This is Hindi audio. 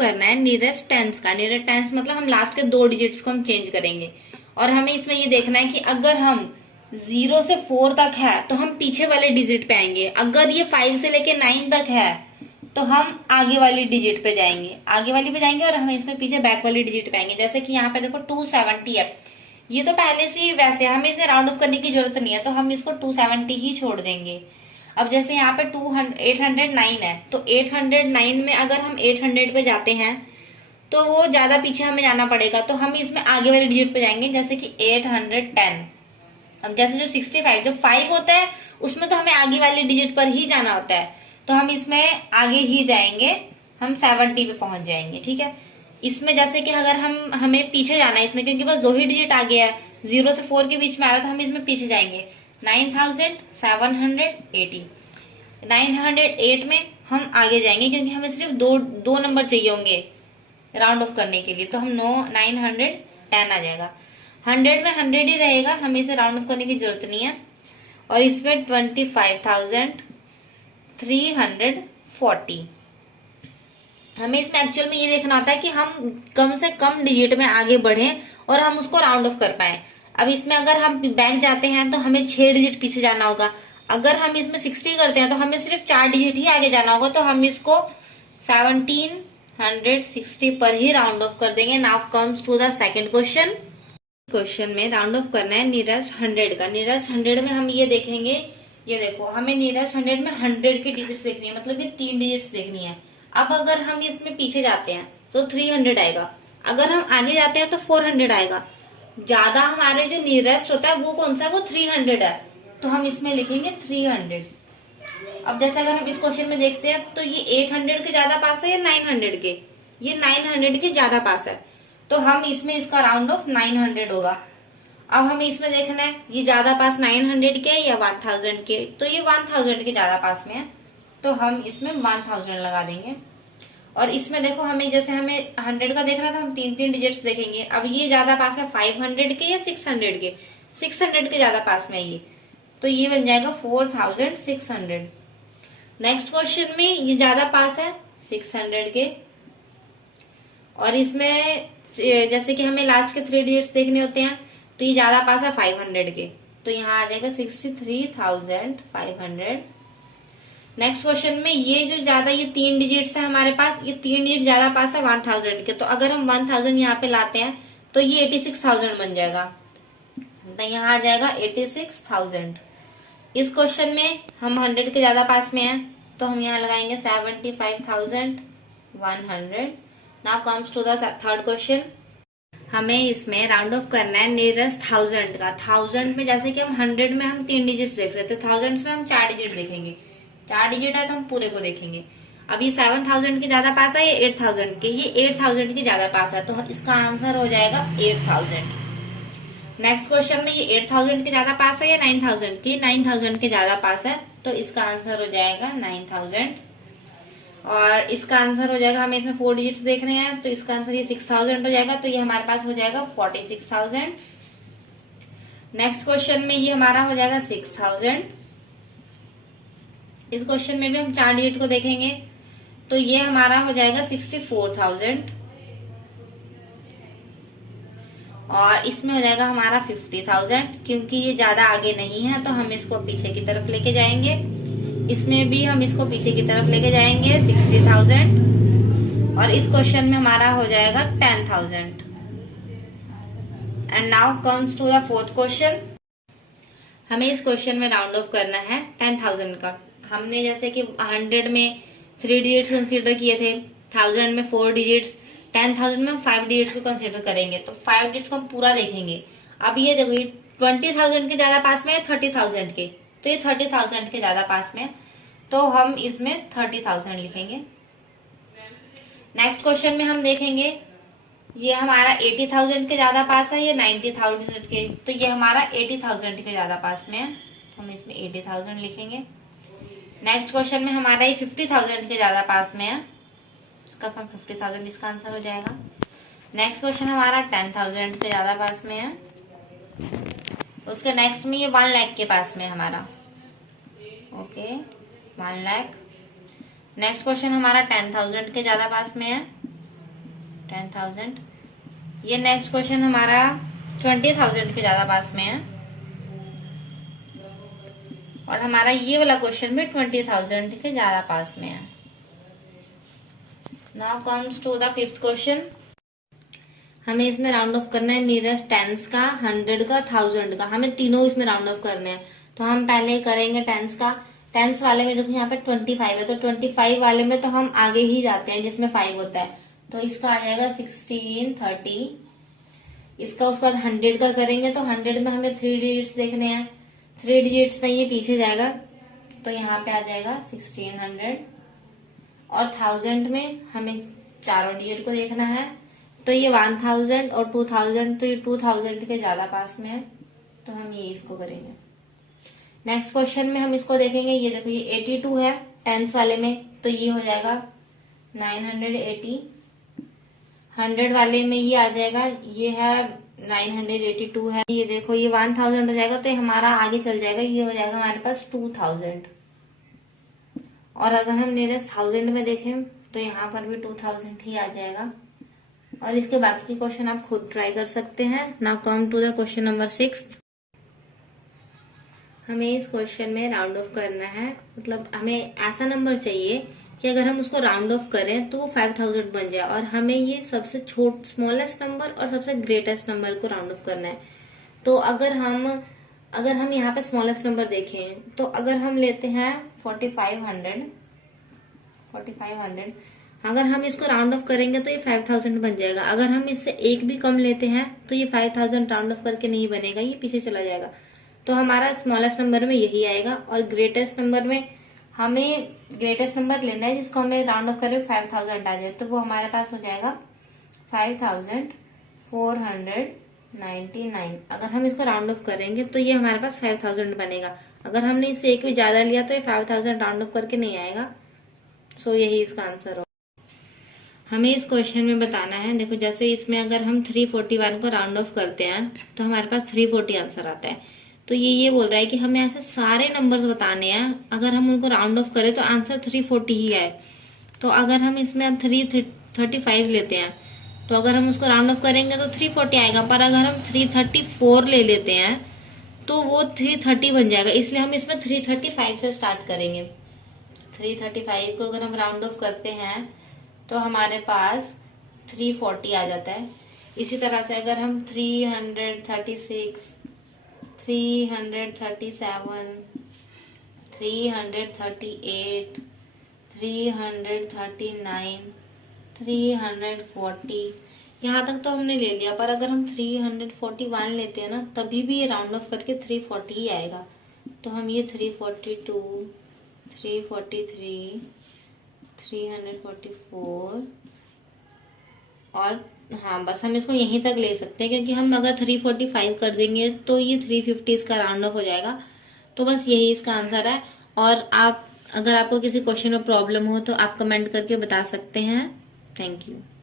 करना है नियरेस्ट टेंस का। नियरेस्ट टेंस मतलब हम लास्ट के 2 डिजिट्स को हम चेंज करेंगे। और हमें इसमें ये देखना है कि अगर हम 0 से 4 तक है तो हम पीछे वाले डिजिट पे आएंगे, अगर ये 5 से लेके 9 तक है तो हम आगे वाली डिजिट पे जाएंगे, आगे वाली पे जाएंगे और हम इसमें पीछे बैक वाली डिजिट पे आएंगे। जैसे कि यहाँ पे देखो 270 है, ये तो पहले से ही वैसे हमें इसे राउंड ऑफ करने की जरूरत नहीं है, तो हम इसको 270 ही छोड़ देंगे। अब जैसे यहाँ पे 809 है, तो 809 में अगर हम 800 पे जाते हैं तो वो ज्यादा पीछे हमें जाना पड़ेगा, तो हम इसमें आगे वाले डिजिट पे जाएंगे, जैसे कि 810। अब जैसे जो 65 जो 5 होता है उसमें तो हमें आगे वाले डिजिट पर ही जाना होता है, तो हम इसमें आगे ही जाएंगे, हम 70 पे पहुंच जाएंगे। ठीक है, इसमें जैसे कि अगर हमें पीछे जाना है इसमें, क्योंकि बस 2 ही डिजिट आ गया है, 0 से 4 के बीच में आ रहा है, तो हम इसमें पीछे जाएंगे 9780। 908 में हम आगे जाएंगे क्योंकि हमें सिर्फ दो नंबर चाहिए होंगे राउंड ऑफ करने के लिए, तो हम 910 आ जाएगा। 100 में 100 ही रहेगा, हमें इसे राउंड ऑफ करने की जरूरत नहीं है। और इसमें 25,340। हमें इसमें एक्चुअल में ये देखना होता है कि हम कम से कम डिजिट में आगे बढ़े और हम उसको राउंड ऑफ कर पाए। अब इसमें अगर हम बैक जाते हैं तो हमें 6 डिजिट पीछे जाना होगा, अगर हम इसमें 60 करते हैं तो हमें सिर्फ 4 डिजिट ही आगे जाना होगा, तो हम इसको 1760 पर ही राउंड ऑफ कर देंगे। Now comes to the second question. Question में राउंड ऑफ करना है नियरेस्ट 100 का। नियरेस्ट 100 में हम ये देखेंगे, ये देखो हमें नियरेस्ट 100 में 100 की डिजिट्स देखनी है, मतलब ये 3 डिजिट्स देखनी है। अब अगर हम इसमें पीछे जाते हैं तो 300 आएगा, अगर हम आगे जाते हैं तो 400 आएगा। ज्यादा हमारे जो नियरेस्ट होता है वो कौन सा है, वो 300 है, तो हम इसमें लिखेंगे 300। अब जैसे अगर हम इस क्वेश्चन में देखते हैं तो ये 800 के ज्यादा पास है या 900 के, ये 900 के ज्यादा पास है, तो हम इसमें इसका राउंड ऑफ 900 होगा। अब हमें इसमें देखना है ये ज्यादा पास 900 के या 1000 के, तो ये 1000 के ज्यादा पास में है, तो हम इसमें 1000 लगा देंगे। और इसमें देखो हमें जैसे हमें 100 का देखना था, हम 3 डिजिट्स देखेंगे। अब ये ज्यादा पास है 500 के या 600 के, 600 के ज्यादा पास में ये, तो ये बन जाएगा 4600। नेक्स्ट क्वेश्चन में ये ज्यादा पास है 600 के, और इसमें जैसे कि हमें लास्ट के 3 डिजिट्स देखने होते हैं, तो ये ज्यादा पास है 500 के, तो यहाँ आ जाएगा 63,500। नेक्स्ट क्वेश्चन में ये जो ज्यादा ये 3 डिजिट्स है हमारे पास, ये 3 डिजिट ज्यादा पास है 1000 के, तो अगर हम 1000 यहाँ पे लाते हैं तो ये 86,000 बन जाएगा, तो यहाँ आ जाएगा 86,000। इस क्वेश्चन में हम 100 के ज्यादा पास में हैं, तो हम यहाँ लगाएंगे 75,100। Now comes to the third question. हमें इसमें राउंड ऑफ करना है नियरेस्ट 1000 का। 1000 में जैसे कि हम 100 में हम 3 डिजिट देख रहे थे, 1000 में हम 4 डिजिट देखेंगे, 4 डिजिट है तो हम पूरे को देखेंगे। अब ये 7000 के ज्यादा पास है, ये 8000 के, ये 8000 के ज्यादा पास है, तो इसका आंसर हो जाएगा 8000। नेक्स्ट क्वेश्चन में ये 8000 के ज्यादा पास है या 9000 के, 9000 के ज्यादा पास है, तो इसका आंसर हो जाएगा 9000। और इसका आंसर हो जाएगा, हमें इसमें 4 डिजिट्स देख रहे हैं, तो इसका आंसर ये 6000 हो जाएगा, तो ये हमारे पास हो जाएगा 46,000। नेक्स्ट क्वेश्चन में ये हमारा हो जाएगा 6000। इस क्वेश्चन में भी हम 4 डिजिट को देखेंगे, तो ये हमारा हो जाएगा 64,000। और इसमें हो जाएगा हमारा 50,000, क्योंकि ये ज्यादा आगे नहीं है तो हम इसको पीछे की तरफ लेके जाएंगे। इसमें भी हम इसको पीछे की तरफ लेके जाएंगे 60,000। और इस क्वेश्चन में हमारा हो जाएगा 10,000। And now comes to the fourth question. हमें इस क्वेश्चन में राउंड ऑफ करना है 10,000 का। हमने जैसे कि 100 में 3 डिजिट्स कंसीडर किए थे, 1000 में 4 डिजिट्स, 10,000 में हम 5 डिजिट्स को कंसीडर करेंगे, तो 5 डिजिट्स को हम पूरा देखेंगे। अब ये देखो ये 20,000 के ज्यादा पास में है 30,000 के, तो ये 30,000 के ज्यादा पास में, तो हम इसमें 30,000 लिखेंगे। नेक्स्ट क्वेश्चन में हम देखेंगे ये हमारा 80,000 के ज्यादा पास है या 90,000 के, तो ये हमारा 80,000 के ज्यादा पास में है, तो हम इसमें 80,000 लिखेंगे। नेक्स्ट क्वेश्चन में हमारा ये 50,000 के ज्यादा पास में है, इसका 50,000 इसका आंसर हो जाएगा। नेक्स्ट क्वेश्चन हमारा 10,000 के ज्यादा पास में है, उसके नेक्स्ट में ये 1 लाख के पास में हमारा, ओके 1 लाख। नेक्स्ट क्वेश्चन हमारा 10,000 के ज्यादा पास में है, 10,000। ये नेक्स्ट क्वेश्चन हमारा 20,000 के ज्यादा पास में है, और हमारा ये वाला क्वेश्चन भी 20,000 के ज्यादा पास में है। Now comes to the fifth question. हमें इसमें राउंड ऑफ करना है नियरेस्ट टेंस का, 100 का, 1000 का, हमें तीनों इसमें राउंड ऑफ करने हैं। तो हम पहले करेंगे टेंस का। टेंस वाले में देखो यहाँ पे 25 है, तो 25 वाले में तो हम आगे ही जाते हैं जिसमें 5 होता है, तो इसका आ जाएगा 16, 30। इसका उसके बाद 100 का करेंगे, तो 100 में हमें 3 डिजिट्स देखने हैं, 3 डिजिट्स में ये पीछे जाएगा, तो यहाँ पे आ जाएगा 1600। और 1000 में हमें चारों डिजिट को देखना है, तो ये 1000 और 2000, तो ये 2000 के ज्यादा पास में है, तो हम ये इसको करेंगे। नेक्स्ट क्वेश्चन में हम इसको देखेंगे, ये देखो ये 82 है टेंस वाले में, तो ये हो जाएगा 980। 100 वाले में ये आ जाएगा, ये है 982 है, ये देखो ये 1000 हो जाएगा, तो हमारा आगे चल जाएगा, ये हो जाएगा हमारे पास 2000। और अगर हम नियरेस्ट 1000 में देखें तो यहाँ पर भी 2000 ही आ जाएगा। और इसके बाकी के क्वेश्चन आप खुद ट्राई कर सकते हैं। Now come to the question number 6। हमें इस क्वेश्चन में राउंड ऑफ करना है, मतलब हमें ऐसा नंबर चाहिए कि अगर हम उसको राउंड ऑफ करें तो वो 5000 बन जाए, और हमें ये सबसे स्मॉलेस्ट नंबर और सबसे ग्रेटेस्ट नंबर को राउंड ऑफ करना है। तो अगर हम यहाँ पे स्मॉलेस्ट नंबर देखें, तो अगर हम लेते हैं 4500, अगर हम इसको राउंड ऑफ करेंगे तो ये 5000 बन जाएगा। अगर हम इससे एक भी कम लेते हैं तो ये 5000 राउंड ऑफ करके नहीं बनेगा, ये पीछे चला जाएगा। तो हमारा स्मॉलेस्ट नंबर में यही आएगा, और ग्रेटेस्ट नंबर में हमें ग्रेटेस्ट नंबर लेना है जिसको हमें राउंड ऑफ करें 5000 आ जाए, तो वो हमारे पास हो जाएगा 5499। अगर हम इसको राउंड ऑफ करेंगे तो ये हमारे पास 5000 बनेगा। अगर हमने इससे एक भी ज्यादा लिया तो ये 5000 राउंड ऑफ करके नहीं आएगा। सो यही इसका आंसर हो। हमें इस क्वेश्चन में बताना है, देखो जैसे इसमें अगर हम 341 को राउंड ऑफ करते हैं तो हमारे पास 340 आंसर आता है। तो ये बोल रहा है कि हमें ऐसे सारे नंबर्स बताने हैं, अगर हम उनको राउंड ऑफ करें तो आंसर 340 ही आए। तो अगर हम इसमें 335 लेते हैं, तो अगर हम उसको राउंड ऑफ करेंगे तो 340 आएगा, पर अगर हम 334 ले लेते हैं तो वो 330 बन जाएगा, इसलिए हम इसमें 335 से स्टार्ट करेंगे। 335 को अगर हम राउंड ऑफ करते हैं तो हमारे पास 340 आ जाता है। इसी तरह से अगर हम 336, 337, 338, 339, 340 यहाँ तक तो हमने ले लिया, पर अगर हम 341 लेते हैं ना, तभी भी ये राउंड ऑफ करके 340 ही आएगा। तो हम ये 342, 343, 344 और हाँ बस हम इसको यहीं तक ले सकते हैं, क्योंकि हम अगर 345 कर देंगे तो ये 350 इसका राउंड ऑफ हो जाएगा। तो बस यही इसका आंसर है। और आप अगर आपको किसी क्वेश्चन में प्रॉब्लम हो तो आप कमेंट करके बता सकते हैं। Thank you.